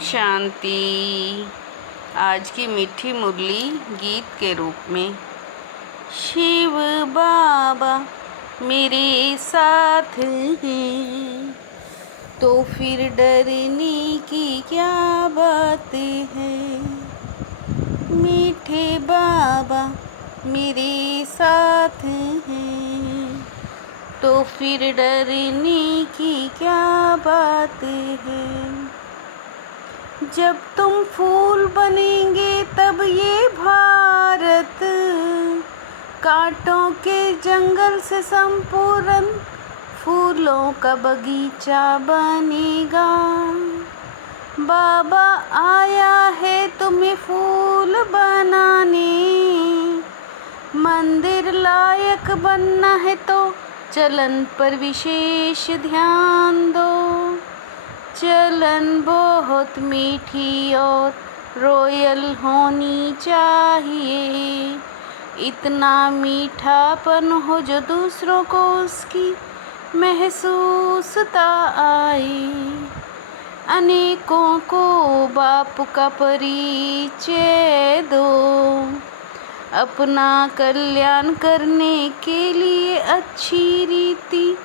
शांति। आज की मीठी मुरली गीत के रूप में। शिव बाबा मेरे साथ हैं तो फिर डरने की क्या बात है। मीठे बाबा मेरे साथ हैं तो फिर डरने की क्या बात है। जब तुम फूल बनेंगे तब ये भारत कांटों के जंगल से संपूर्ण फूलों का बगीचा बनेगा। बाबा आया है तुम्हें फूल बनाने, मंदिर लायक बनना है तो चलन पर विशेष ध्यान दो। चलन बहुत मीठी और रॉयल होनी चाहिए, इतना मीठापन हो जो दूसरों को उसकी महसूसता आए। अनेकों को बाप का परिचय दो, अपना कल्याण करने के लिए अच्छी रीति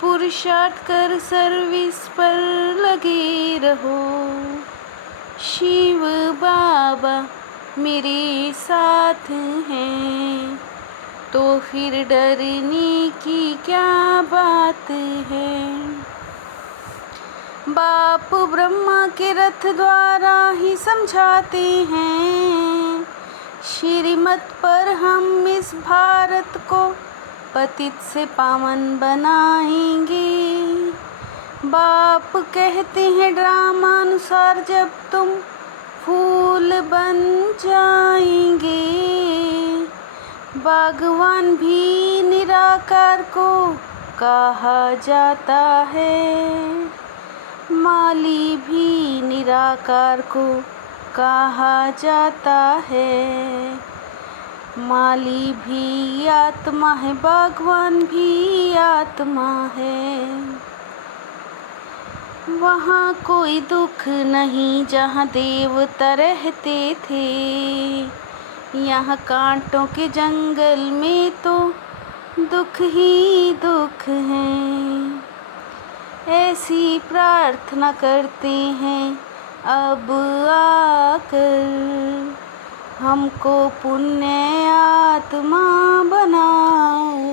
पुरुषार्थ कर सर्विस पर लगे रहो। शिव बाबा मेरे साथ हैं तो फिर डरने की क्या बात है। बाप ब्रह्मा के रथ द्वारा ही समझाते हैं, श्रीमत पर हम इस भारत को पतित से पावन बनाएंगे। बाप कहते हैं ड्रामानुसार जब तुम फूल बन जाएंगे, बागवान भी निराकार को कहा जाता है, माली भी निराकार को कहा जाता है। माली भी आत्मा है, बागवान भी आत्मा है। वहाँ कोई दुख नहीं जहाँ देवता रहते थे, यहाँ कांटों के जंगल में तो दुख ही दुख है। ऐसी प्रार्थना करते हैं अब आकर, हमको पुण्य आत्मा बनाओ।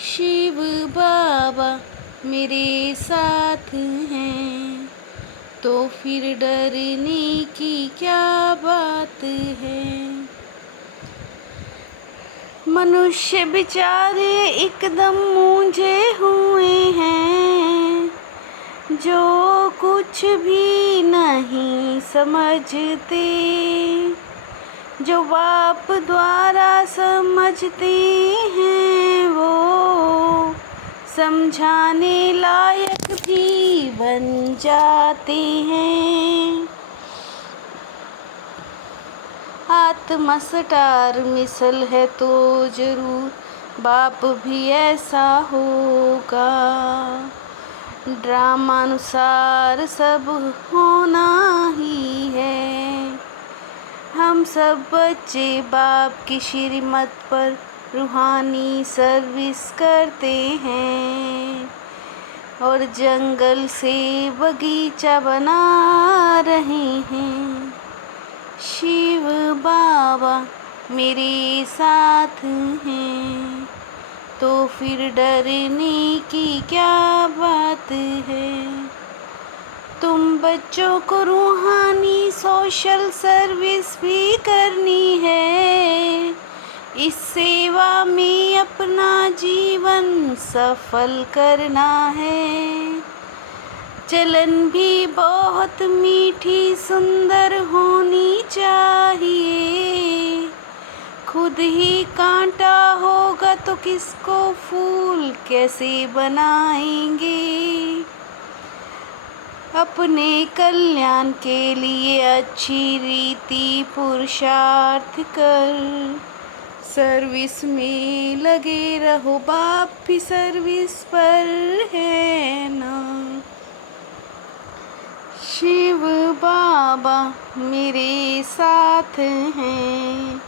शिव बाबा मेरे साथ हैं तो फिर डरने की क्या बात है। मनुष्य बेचारे एकदम मूंझे हुए हैं, जो कुछ भी नहीं समझते, जो बाप द्वारा समझते हैं वो समझाने लायक भी बन जाते हैं। आत्मा स्टार मिसल है तो जरूर बाप भी ऐसा होगा, ड्रामानुसार सब होना ही है। हम सब बच्चे बाप की श्रीमत पर रूहानी सर्विस करते हैं और जंगल से बगीचा बना रहे हैं। शिव बाबा मेरे साथ हैं तो फिर डरने की क्या बात है। तुम बच्चों को रूहानी सोशल सर्विस भी करनी है, इस सेवा में अपना जीवन सफल करना है। चलन भी बहुत मीठी सुंदर होनी चाहिए, खुद ही कांटा होगा तो किसको फूल कैसे बनाएंगे। अपने कल्याण के लिए अच्छी रीति पुरुषार्थ कर सर्विस में लगे रहो। बाप भी सर्विस पर है ना। शिव बाबा मेरे साथ हैं,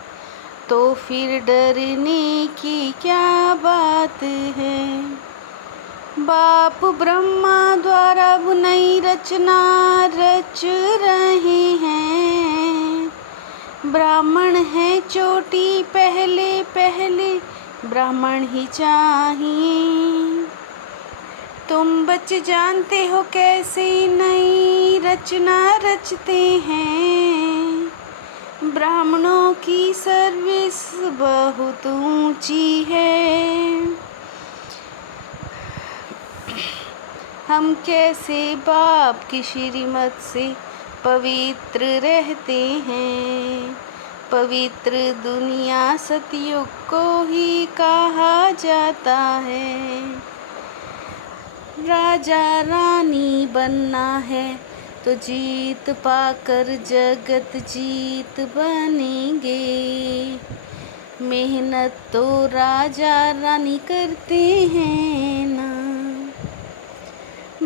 तो फिर डरने की क्या बात है। बाप ब्रह्मा द्वारा नई रचना रच रहे हैं। ब्राह्मण है चोटी पहले पहले ब्राह्मण ही चाहिए। तुम बच्चे जानते हो कैसे नई रचना रचते हैं। ब्राह्मणों की सर्विस बहुत ऊंची है। हम कैसे बाप की श्रीमत से पवित्र रहते हैं। पवित्र दुनिया सतयुग को ही कहा जाता है। राजा रानी बनना है तो जीत पाकर जगत जीत बनेंगे। मेहनत तो राजा रानी करते हैं ना।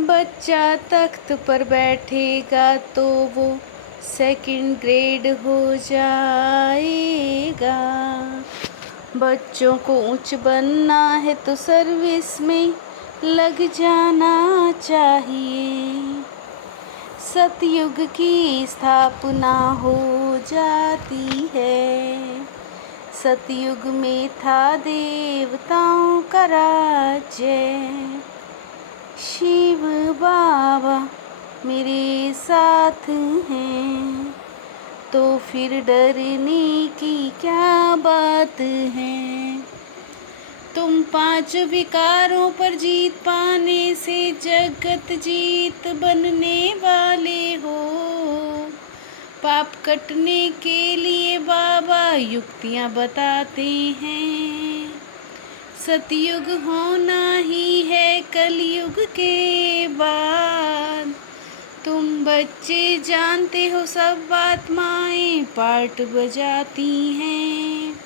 बच्चा तख्त पर बैठेगा तो वो सेकंड ग्रेड हो जाएगा। बच्चों को उच्च बनना है तो सर्विस में लग जाना चाहिए। सतयुग की स्थापना हो जाती है। सतयुग में था देवताओं का राज्य। शिव बाबा मेरे साथ हैं, तो फिर डरने की क्या बात है। तुम 5 विकारों पर जीत पाने से जगत जीत बनने वाले हो। पाप कटने के लिए बाबा युक्तियाँ बताते हैं। सतयुग होना ही है कलयुग के बाद। तुम बच्चे जानते हो सब आत्माएं पार्ट बजाती हैं।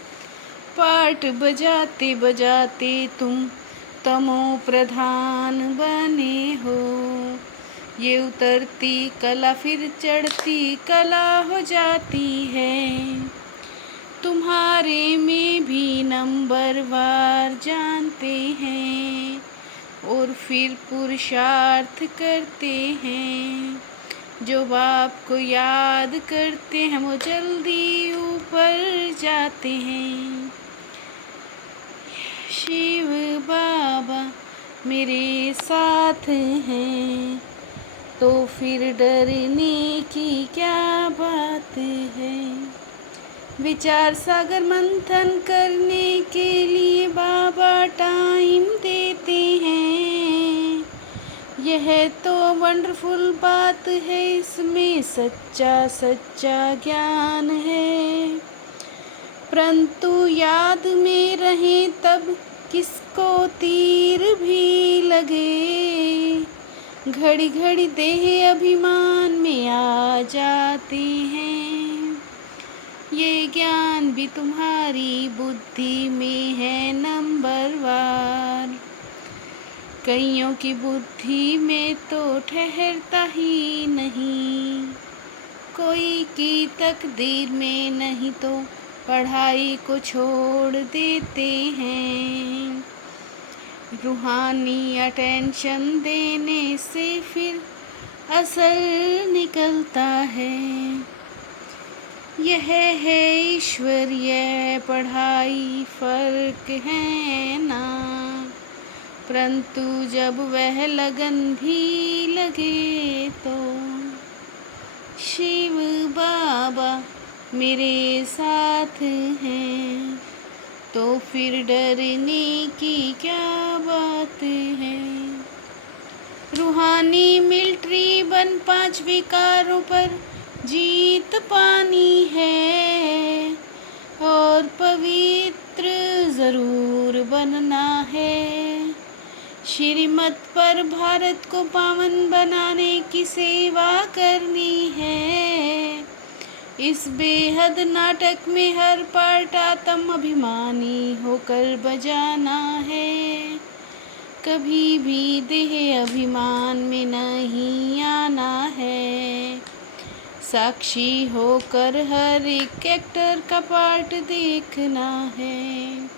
पार्ट बजाते बजाते तुम तमो प्रधान बने हो। ये उतरती कला फिर चढ़ती कला हो जाती है। तुम्हारे में भी नंबर वार जानते हैं और फिर पुरुषार्थ करते हैं। जो बाप को याद करते हैं वो जल्दी ऊपर जाते हैं। शिव बाबा मेरे साथ हैं, तो फिर डरने की क्या बात है। विचार सागर मंथन करने के लिए बाबा टाइम देते हैं। यह तो वंडरफुल बात है, इसमें सच्चा सच्चा ज्ञान है। परंतु याद में रहें तब किसको तीर भी लगे। घड़ी घड़ी देह अभिमान में आ जाते हैं। ये ज्ञान भी तुम्हारी बुद्धि में है नंबर वार। कईयों की बुद्धि में तो ठहरता ही नहीं। कोई की तकदीर में नहीं तो पढ़ाई को छोड़ देते हैं। रूहानी अटेंशन देने से फिर असर निकलता है। यह है ईश्वरीय पढ़ाई, फर्क है ना। परंतु जब वह लगन भी लगे तो शिव बाबा मेरे साथ हैं, तो फिर डरने की क्या बात है। रूहानी मिलिट्री बन 5 विकारों पर जीत पानी है और पवित्र ज़रूर बनना है। श्रीमत पर भारत को पावन बनाने की सेवा करनी है। इस बेहद नाटक में हर पार्ट आत्म अभिमानी होकर बजाना है। कभी भी देह अभिमान में नहीं आना है। साक्षी होकर हर एक एक्टर का पार्ट देखना है।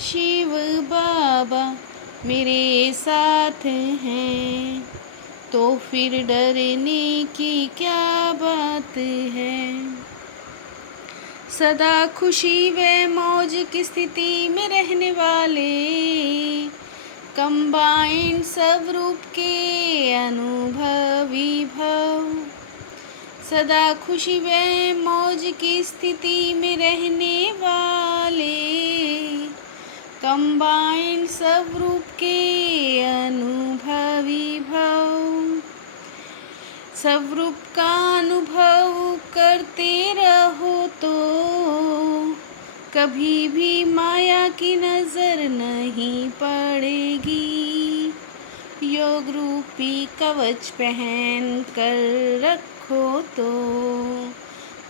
शिव बाबा मेरे साथ हैं, तो फिर डरने की क्या बात है। सदा खुशी व मौज की स्थिति में रहने वाले, कंबाइंड स्वरूप के अनुभवी भव। सदा खुशी व मौज की स्थिति में रहने वाले, कंबाइंड स्वरूप के अनुभवी भव। स्वरूप का अनुभव करते रहो तो कभी भी माया की नजर नहीं पड़ेगी। योग रूपी कवच पहन कर रखो तो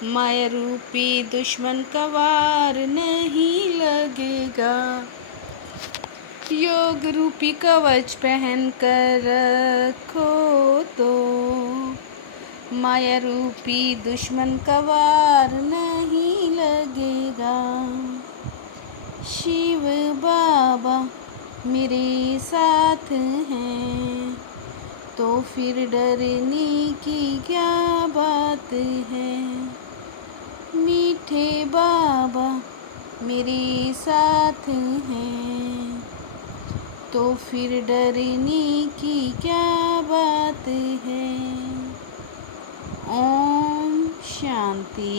माया रूपी दुश्मन का वार नहीं लगेगा। योग रूपी कवच पहन कर रखो तो माया रूपी दुश्मन का वार नहीं लगेगा। शिव बाबा मेरे साथ हैं, तो फिर डरने की क्या बात है। मीठे बाबा मेरे साथ हैं, तो फिर डरने की क्या बात है। ओम शांति।